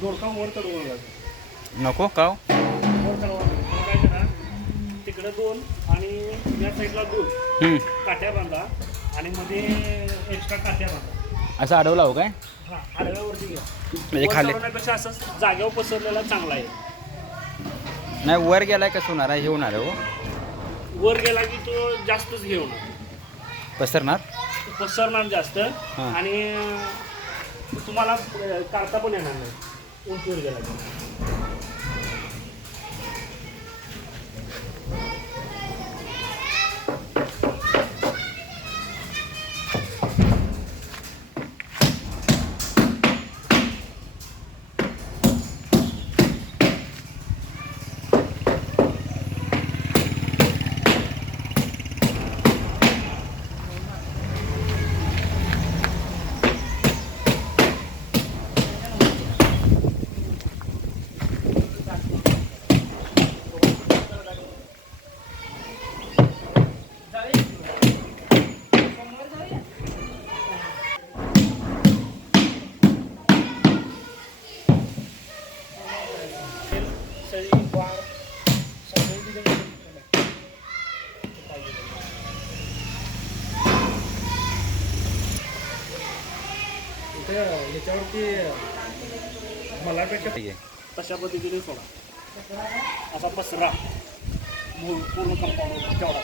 दोडका वर चढवून नको का हो? वर चढवून काय करा, तिकडे 2 आणि या साईडला 2 काट्या बांधा आणि मध्ये एक्स्ट्रा काट्या बांधा. असं अडवला हो काय? हा, आडव्यावरती घ्या. म्हणजे खाली पेक्षा असं जागेवर पसरलेला चांगला आहे. नाही, वर गेलाय कसं होणार आहे? हे होणार आहे हो, वर गेला की तो जास्तच घेऊन पसरणार. पसरणार जास्त आणि तुम्हाला काढता पण येणार नाही उंचीवर गेला की. याच्यावरती मलापेक्षा तशा पद्धतीने सोडा, असा पसरा पूर्ण कंपाऊंड तेवढा.